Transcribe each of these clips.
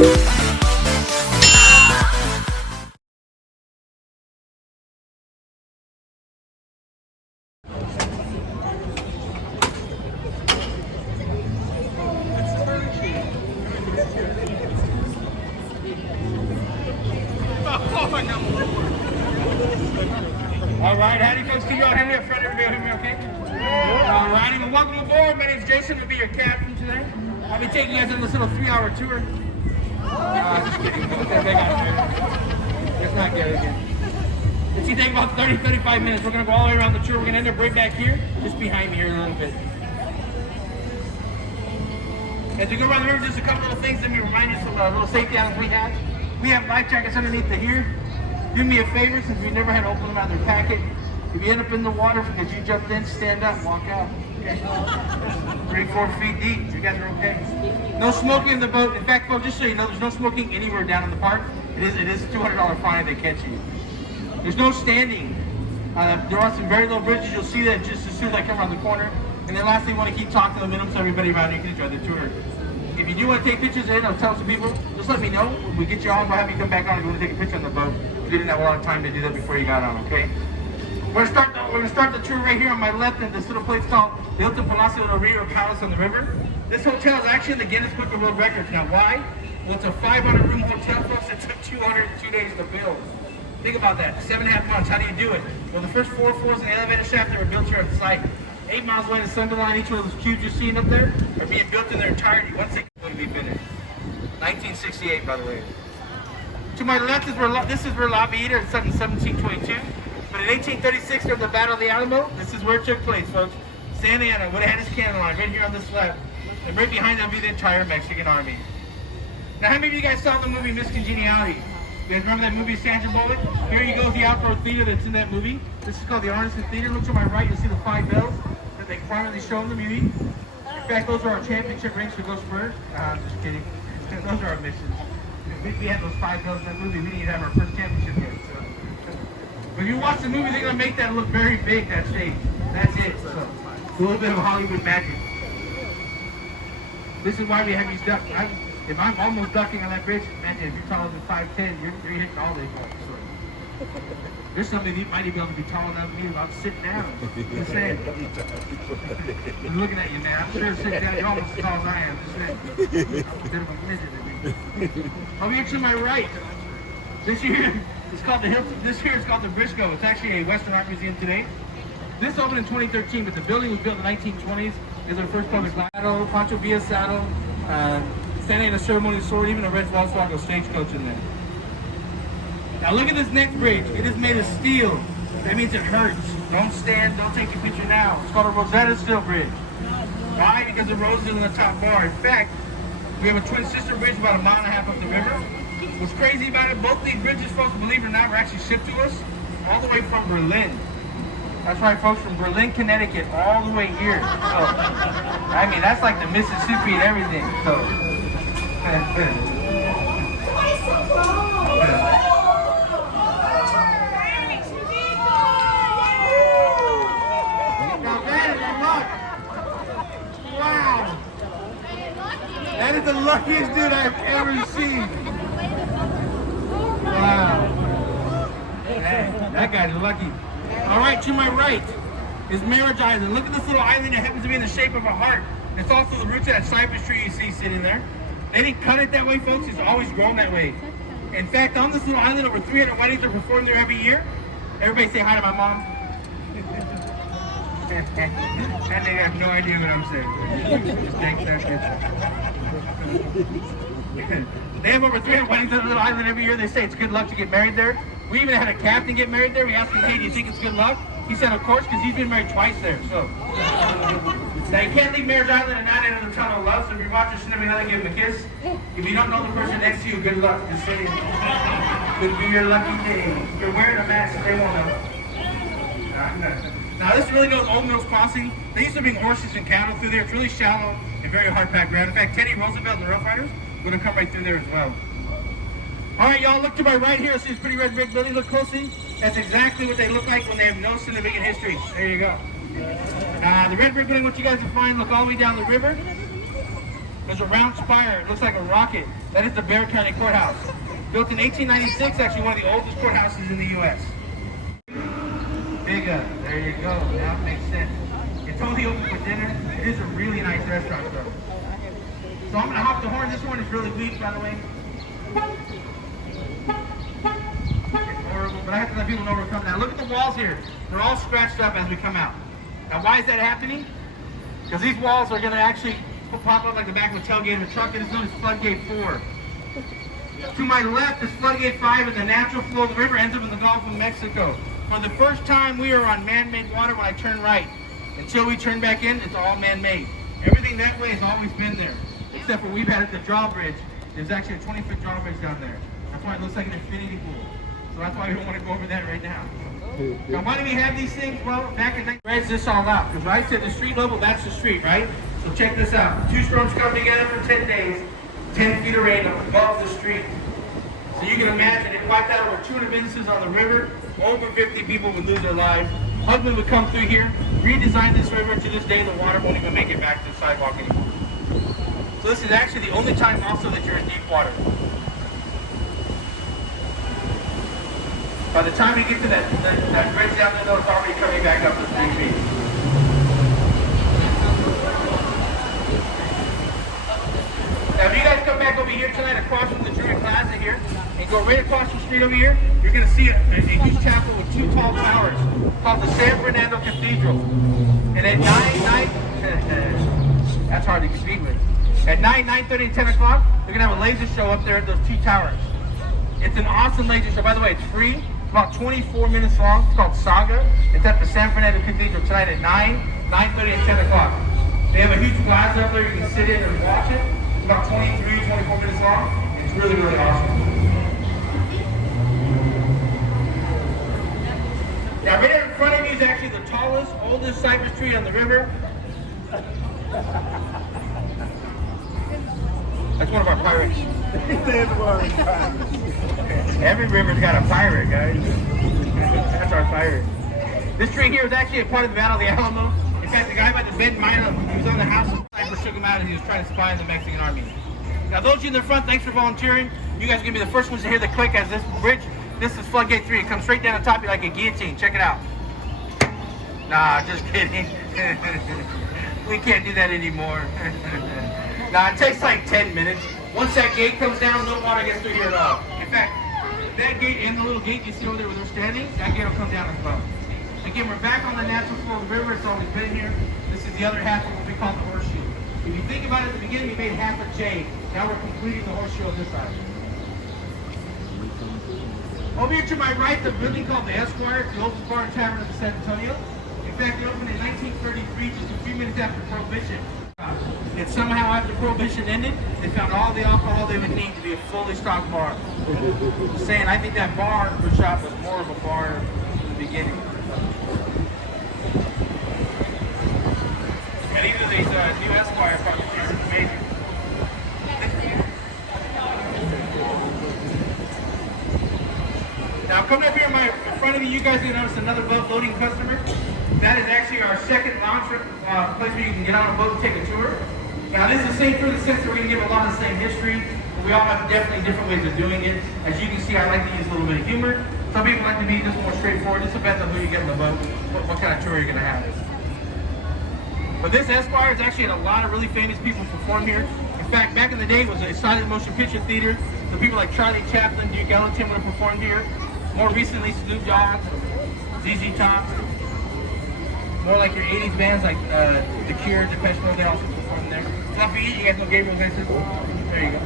All right, howdy folks, can you all hear me up front? Everybody hear me okay? All righty, well welcome aboard. My name's Jason, I'll be your captain today. I'll be taking you guys on this little 3-hour tour. Just kidding. Let's not get it again. It's gonna take about 30-35 minutes. We're gonna go all the way around the tour. We're gonna end up right back here, just behind me here a little bit. As we go around the river, just a couple little things. Let me remind you some little safety items we have. We have life jackets underneath the here. Do me a favor, since we never had to open them out of their packet. If you end up in the water because you jumped in, stand up, walk out. Okay? 3-4 feet deep. You guys are okay. No smoking in the boat. In fact, folks, just so you know, there's no smoking anywhere down in the park. It is a $200 fine if they catch you. There's no standing. There are some very low bridges. You'll see that just as soon as I come around the corner. And then lastly, you want to keep talking to the minimum so everybody around you can enjoy the tour. If you do want to take pictures in or tell some people, just let me know. When we get you on, we'll have you come back on if you want to take a picture on the boat. You didn't have a lot of time to do that before you got on, okay? We're gonna start the tour right here on my left in this little place called the Hotel Palacio del Rio Palace on the river. This hotel is actually in the Guinness Book of World Records. Now why? Well, it's a 500-room hotel, folks. It took 202 days to build. Think about that, 7.5 months. How do you do it? Well, the first 4 floors in the elevator shaft that were built here at the site. 8 miles away in Sunderland, each one of those cubes you're seeing up there are being built in their entirety once they can be finished. 1968, by the way. To my left is where La Vida is set in 1722. But in 1836, during the Battle of the Alamo, this is where it took place, folks. Santa Anna would have had his cannon line right here on this left. And right behind that would be the entire Mexican army. Now, how many of you guys saw the movie Miss Congeniality? You guys remember that movie, Sandra Bullock? Here you go, the outdoor theater that's in that movie. This is called the Artisan Theater. Look to my right, you'll see the 5 bells that they prominently show in the movie. In fact, those are our championship rings for Ghost Bird. I'm just kidding. Those are our missions. If we had those 5 bells in that movie, we didn't even have our first championship yet. So. When you watch the movie, they're going to make that look very big, that shape. That's it. So, it's a little bit of Hollywood magic. This is why we have these ducks. If I'm almost ducking on that bridge, imagine if you're taller than 5'10", you're hitting all day folks. So. There's somebody that might even be tall enough than me about sitting down. Just saying. I'm looking at you, man. I'm sure sitting down, you're almost as tall as I am. Just saying. I'm a bit of a midget. Over here to my right. This here is called the Hilton. This here is called the Briscoe. It's actually a Western Art Museum today. This opened in 2013, but the building was built in the 1920s. It's our first public saddle, Pancho Villa saddle, Santa Ana ceremonial sword, even a red Wells Fargo stagecoach in there. Now look at this next bridge. It is made of steel. That means it hurts. Don't stand, don't take a picture now. It's called a Rosetta Steel Bridge. Why? Because the roses are in the top bar. In fact, we have a twin sister bridge about 1.5 miles up the river. What's crazy about it, both these bridges, folks, believe it or not, were actually shipped to us all the way from Berlin. That's right, folks, from Berlin, Connecticut, all the way here. So, I mean, that's like the Mississippi and everything. So, wow! That is the luckiest dude I've ever seen. Wow. Man, that guy's lucky. All right, to my right is Marriage Island. Look at this little island that happens to be in the shape of a heart. It's also the roots of that cypress tree you see sitting there. They didn't cut it that way, folks. It's always grown that way. In fact, on this little island, over 300 weddings are performed there every year. Everybody say hi to my mom. And they have no idea what I'm saying. Just take that picture. They have over 300 weddings on the little island every year. They say it's good luck to get married there. We even had a captain get married there. We asked him, hey, do you think it's good luck? He said, of course, because he's been married twice there. So now you can't leave Marriage Island and not enter the tunnel of love. So if you're watching Cinema Another, give him a kiss. If you don't know the person next to you, good luck. Just say it. Could be your lucky day. If you're wearing a mask, they won't know. Now this really goes Old Mills Crossing. They used to bring horses and cattle through there. It's really shallow and very hard-packed ground. In fact, Teddy Roosevelt and the Rough Riders would have come right through there as well. All right, y'all, look to my right here. See this pretty red brick building? Look closely. That's exactly what they look like when they have no significant history. There you go. The red brick building, what you guys will find, look all the way down the river. There's a round spire. It looks like a rocket. That is the Bexar County Courthouse. Built in 1896, actually one of the oldest courthouses in the U.S. Bigger. There you go. That makes sense. It's only open for dinner. It is a really nice restaurant, though. So I'm going to hop the horn. This one is really weak, by the way. It's horrible, but I have to let people know we're coming out. Look at the walls here. They're all scratched up as we come out. Now, why is that happening? Because these walls are going to actually pop up like the back of a tailgate of a truck, and it's known as Floodgate 4. To my left is Floodgate 5, and the natural flow of the river ends up in the Gulf of Mexico. For the first time, we are on man-made water when I turn right. Until we turn back in, it's all man-made. Everything that way has always been there, except for we've added the drawbridge. There's actually a 20-foot drawbridge down there. That's why it looks like an infinity pool. So that's why we don't want to go over that right now. Now, why do we have these things? Well, back in the spreads this all out. Because I said the street level, that's the street, right? So check this out. Two storms come together for 10 days, 10 feet of rain above the street. So you can imagine it wiped out over 200 businesses on the river. Over 50 people would lose their lives. Husband would come through here, redesign this river. To this day, the water won't even make it back to the sidewalk anymore. So this is actually the only time also that you're in deep water. By the time you get to that bridge down there, it's already coming back up to 3 feet. Now, if you guys come back over here tonight across from the Druid Plaza here, and go right across the street over here, you're going to see a huge chapel with 2 tall towers called the San Fernando Cathedral. And at 9, that's hard to compete with. At 9, 9:30, and 10 o'clock, they're going to have a laser show up there at those 2 towers. It's an awesome laser show. By the way, it's free. It's about 24 minutes long. It's called Saga. It's at the San Fernando Cathedral tonight at 9, 9:30, and 10 o'clock. They have a huge plaza up there. You can sit in and watch it. It's about 23, 24 minutes long. It's really, really awesome. Now, right in front of you is actually the tallest, oldest cypress tree on the river. That's one of our pirates. Every river's got a pirate, guys. That's our pirate. This tree here is actually a part of the Battle of the Alamo. In fact, the guy by the bed mine, he was on the house of Cypress, took him out, and he was trying to spy on the Mexican army. Now, those of you in the front, thanks for volunteering. You guys are going to be the first ones to hear the click as this bridge. This is Floodgate 3. It comes straight down the top of you like a guillotine. Check it out. Nah, just kidding. We can't do that anymore. Nah, it takes like 10 minutes. Once that gate comes down, no water gets through here at all. In fact, that gate and the little gate you see over there where they're standing, that gate will come down as well. Again, we're back on the natural flow of the river. It's always been here. This is the other half of what we call the horseshoe. If you think about it, at the beginning, we made half a J. Now we're completing the horseshoe on this side. Over here to my right, the building called the Esquire. It's the oldest bar and tavern of San Antonio. In fact, it opened in 1933, just a few minutes after Prohibition. And somehow after Prohibition ended, they found all the alcohol they would need to be a fully stocked bar. Saying, I think that bar or shop was more of a bar in the beginning. And even these new Esquire products are amazing. Now coming up here in front of you guys are going to notice another boat loading customer. That is actually our second lounge place where you can get on a boat and take a tour. Now this is the same through the sense that we're going to give a lot of the same history, but we all have definitely different ways of doing it. As you can see, I like to use a little bit of humor. Some people like to be just more straightforward. It just depends on who you get on the boat, what kind of tour you're going to have. But this Esquire has actually had a lot of really famous people perform here. In fact, back in the day, it was a silent motion picture theater. So people like Charlie Chaplin, Duke Ellington would have performed here. More recently, Snoop Dogg, ZZ Top. More like your 80s bands like The Cure, Depeche Mode, they also performed there. Fluffy, you guys know Gabriel's next to. There you go.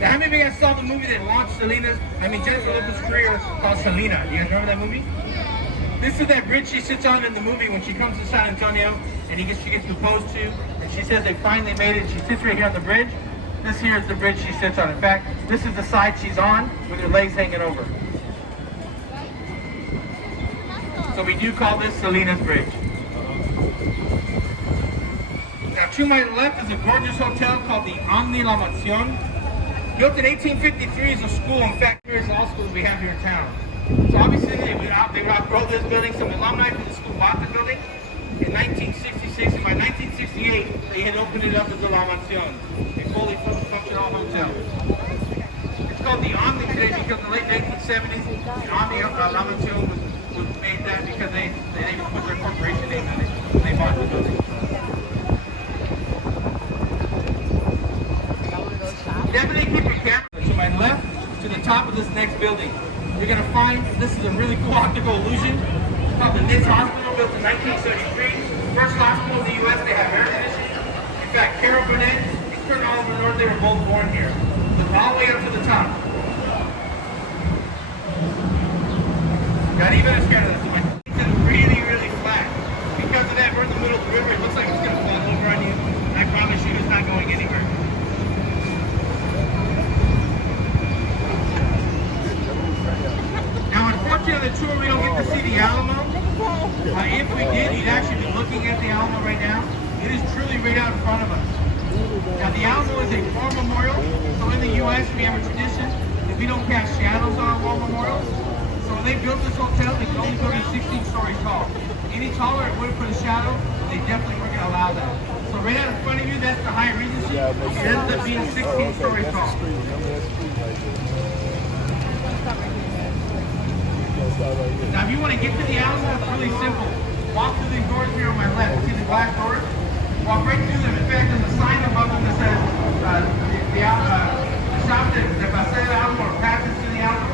Now, how many of you guys saw the movie that launched Jennifer Lopez's career called Selena? You guys remember that movie? This is that bridge she sits on in the movie when she comes to San Antonio and she gets proposed to, and she says they finally made it. She sits right here on the bridge. This here is the bridge she sits on. In fact, this is the side she's on with her legs hanging over. So we do call this Selena's Bridge. Now to my left is a gorgeous hotel called the Omni La Mansión. Built in 1853 as a school. In fact, here's the law school that we have here in town. So obviously they would outgrow this building. Some alumni from the school bought the building in 1966, and by 1966 1968, they had opened it up as a La Mansión, a fully functional hotel. It's called the Omni today because in the late 1970s, the Omni La Mansión was made that because they put their corporation name on it. They bought the building. Definitely keep your camera to my left, to the top of this next building. You're going to find this is a really cool optical illusion. It's called the Lolinz Hospital, built in 1973. First hospital in the U.S. to have air conditioning. In fact, Carol Burnett and Kurt Oliver North, they were both born here. Look all the way up to the top. Got even scared of this one. It's really, really flat. Because of that, we're in the middle of the river. It looks like it's going to fall over on you. And I promise you, it's not going anywhere. Unfortunately, the tour we don't get to see the Alamo. If we did, you'd actually be looking at the Alamo right now. It is truly right out in front of us. Now, the Alamo is a war memorial. So in the U.S., we have a tradition that we don't cast shadows on our war memorials. So when they built this hotel, they could only go to 16 stories tall. Any taller, it would have put a shadow. They definitely weren't going to allow that. So right out in front of you, that's the High Regency. It ends up being 16 stories tall. Now, if you want to get to the Alamo, it's really simple. Walk through these doors here on my left. See the glass doors? Walk right through them. In fact, there's a sign above them that says the shop that Paseo Alamo or passes to the Alamo.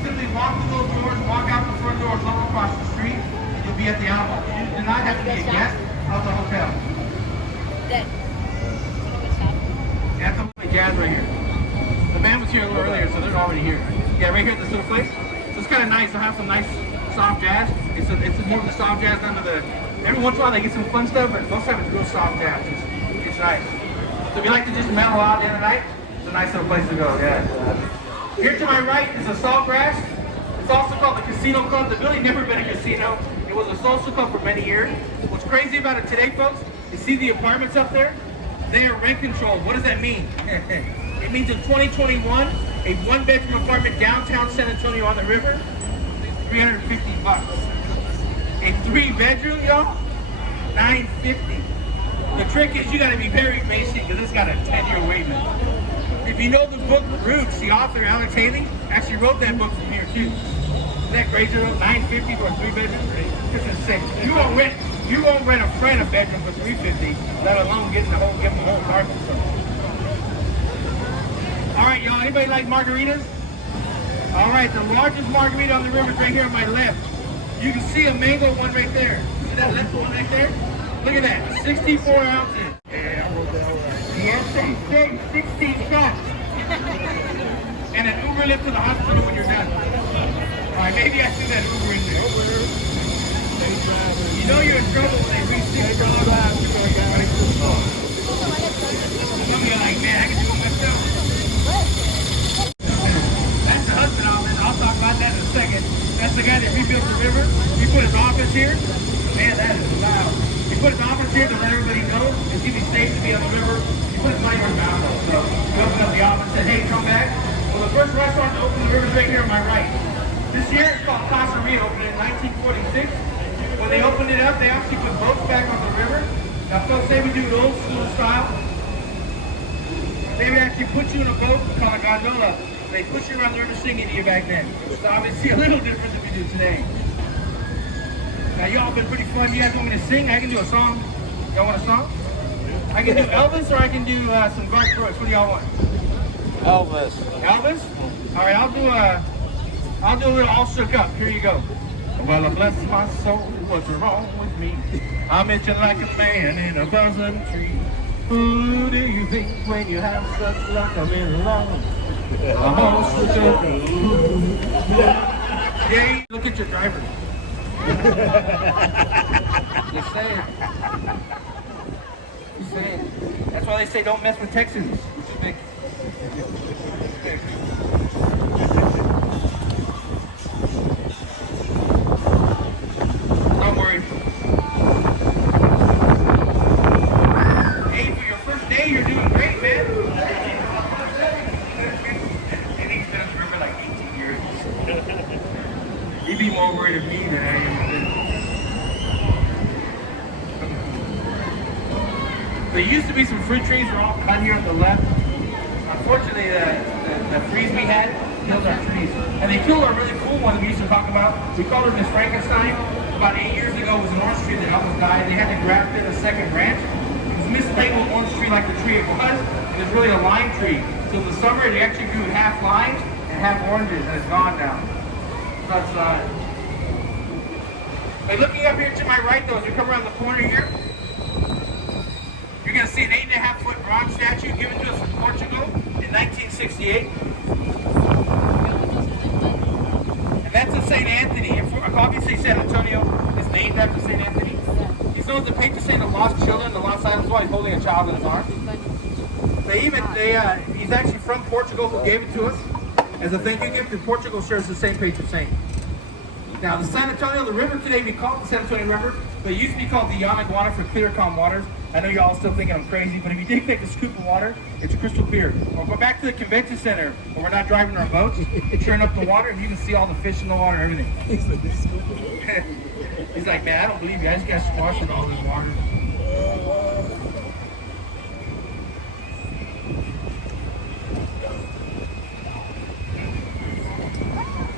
Simply walk through those doors, walk out the front door, look across the street, and you'll be at the Alamo. You do not have to be a guest of the hotel. That's the jazz right here. The band was here a little earlier, so they're already here. Yeah, right here at this little place. It's kind of nice to have some nice soft jazz. It's more of the soft jazz under the. Every once in a while they get some fun stuff, but most of it's real soft jazz. It's nice. So if you like to just mellow out the other night, it's a nice little place to go. Yeah. Here to my right is a Saltgrass. It's also called the Casino Club. The building never been a casino. It was a social club for many years. What's crazy about it today, folks? You see the apartments up there? They are rent controlled. What does that mean? It means in 2021. A one-bedroom apartment downtown San Antonio on the river, $350. A three-bedroom, y'all, $950. The trick is you got to be very basic because it's got a 10-year wait list. If you know the book Roots, the author Alex Haley actually wrote that book from here too. Isn't that crazy? $950 for a three-bedroom? It's insane. You won't rent a friend a bedroom for $350, let alone give them the whole apartment. All right, y'all, anybody like margaritas? All right, the largest margarita on the river is right here on my left. You can see a mango one right there. See that left one right there? Look at that, 64 ounces. Yes, they 16 shots. And an Uber lift to the hospital when you're done. All right, maybe I threw that Uber in there. You know you're in trouble when they reach $6. Some of you are like, man, I can do it myself. That's the husband office. I'll talk about that in a second. That's the guy that rebuilt the river. He put his office here. Man, that is loud. He put his office here to let everybody know it's going to be safe to be on the river. He put his money where his mouth was. So he opened up the office and said, hey, come back. Well, the first restaurant to open the river is right here on my right. This year it's called Pasaria, opened in 1946. When they opened it up, they actually put boats back on the river. Now, folks, they would do it old school style. They would actually put you in a boat called a gondola. They put you around the river singing to you back then. So obviously a little different than we do today. Now y'all been pretty fun. You guys want me to sing? I can do a song. Y'all want a song? I can do Elvis or I can do some Garth Brooks. What do y'all want? Elvis. Elvis? All right, I'll do a little All Shook Up. Here you go. Well, bless my soul, what's wrong with me? I'm itching like a man in a buzzing tree. Who do you think when you have such luck? I'm in love. I'm all shook up. Yeah, look at your driver. You say it. You say it. That's why they say don't mess with Texans. Big. Don't worry. Hey, for your first day, you're doing great, man. And he's been in the river like 18 years. He'd be more worried of me than I am. There used to be some fruit trees. They're all cut here on the left. Unfortunately, the freeze we had killed our trees. And they killed our really cool one that we used to talk about. We called her Miss Frankenstein. About 8 years ago, it was an orange tree that almost died. They had to graft in a second branch. It was mislabeled orange tree like the tree it was. And it's really a lime tree. So in the summer, it actually grew half limes and half oranges, and it's gone now. So it's but looking up here to my right, though, as you come around the corner here, you're going to see an 8.5-foot bronze statue given to us from Portugal in 1968. And that's a St. Anthony. And obviously, San Antonio is named after St. Anthony. He's known as the patron saint of lost children, the lost islands, while he's holding a child in his arms. He's actually from Portugal, who gave it to us as a thank you gift, and Portugal shares the same patron saint. Now, the San Antonio, the river today, we call it the San Antonio River, but it used to be called the Yanaguana for clear, calm waters. I know y'all still thinking I'm crazy, but if you did take a scoop of water, it's crystal clear. We'll go back to the convention center where we're not driving our boats, turn up the water, and you can see all the fish in the water and everything. He's like, man, I don't believe you. I just got squashed in all this water.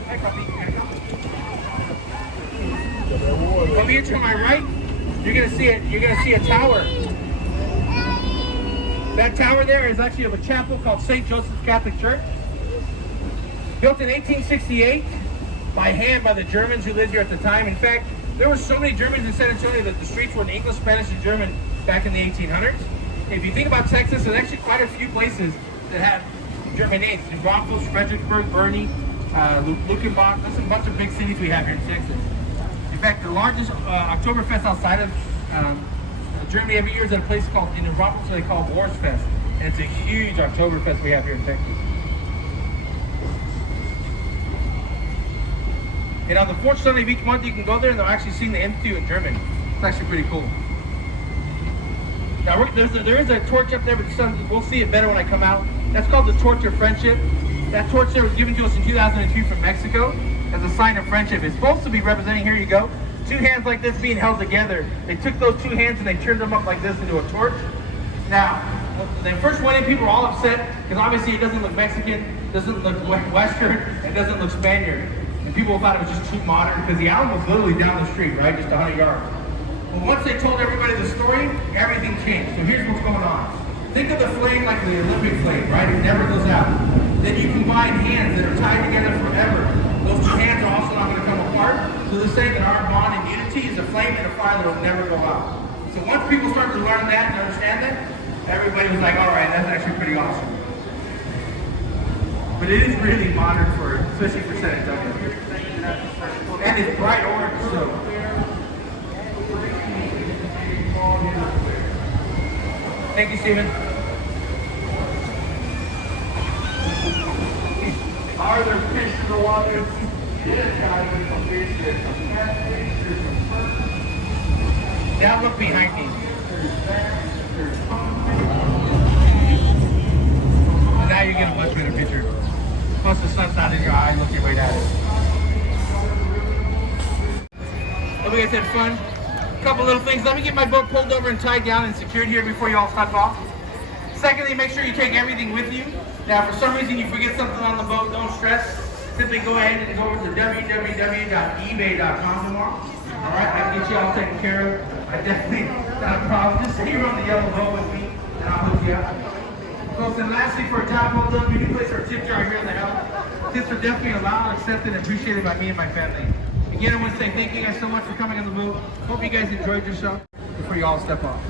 Hi, puppy. Over here to my right, you're gonna see a tower. That tower there is actually of a chapel called St. Joseph's Catholic Church. Built in 1868 by hand by the Germans who lived here at the time. In fact, there were so many Germans in San Antonio that the streets were in English, Spanish, and German back in the 1800s. If you think about Texas, there's actually quite a few places that have German names. New Braunfels, Fredericksburg, Bernie, Luckenbach. There's a bunch of big cities we have here in Texas. In fact, the largest Oktoberfest outside of Germany every year is at a place called, in New Braunfels, they call Wurstfest. And it's a huge Oktoberfest we have here in Texas. And on the fourth Sunday of each month, you can go there and they'll actually sing the Entu in German. It's actually pretty cool. Now, there is a torch up there, but we'll see it better when I come out. That's called the Torch of Friendship. That torch there was given to us in 2002 from Mexico as a sign of friendship. It's supposed to be representing, here you go, two hands like this being held together. They took those two hands and they turned them up like this into a torch. Now, the first wedding, people were all upset because obviously it doesn't look Mexican, doesn't look Western, and doesn't look Spaniard. And people thought it was just too modern because the island was literally down the street, right? Just 100 yards. Well, once they told everybody the story, everything changed. So here's what's going on. Think of the flame like the Olympic flame, right? It never goes out. Then you combine hands that are tied together forever. Those two hands are also not going to come apart. So they're saying that our bond in unity is a flame and a fire that will never go out. So once people started to learn that and understand that, everybody was like, all right, that's actually pretty awesome. But it is really modern especially for San Antonio. And it's bright orange, so. Thank you, Stephen. Are there fish in the water? Yes, guys, there's some fish. There's some catfish. There's some perch. Now look behind me. There's bass. There's And now you get a much better picture. Plus the sun's not in your eye looking right at it. Hope you guys had fun. A couple little things. Let me get my boat pulled over and tied down and secured here before you all step off. Secondly, make sure you take everything with you. Now, for some reason you forget something on the boat, don't stress. Simply go ahead and go over to www.ebay.com tomorrow. All right, I can get you all taken care of. I definitely, not a problem. Just say you're on the yellow boat with me, and I'll hook you up. Folks, and lastly, for a job well done, we do place our tip jar here in the helm. Tips are definitely allowed, accepted, and appreciated by me and my family. Again, I want to say thank you guys so much for coming on the boat. Hope you guys enjoyed yourself before you all step off.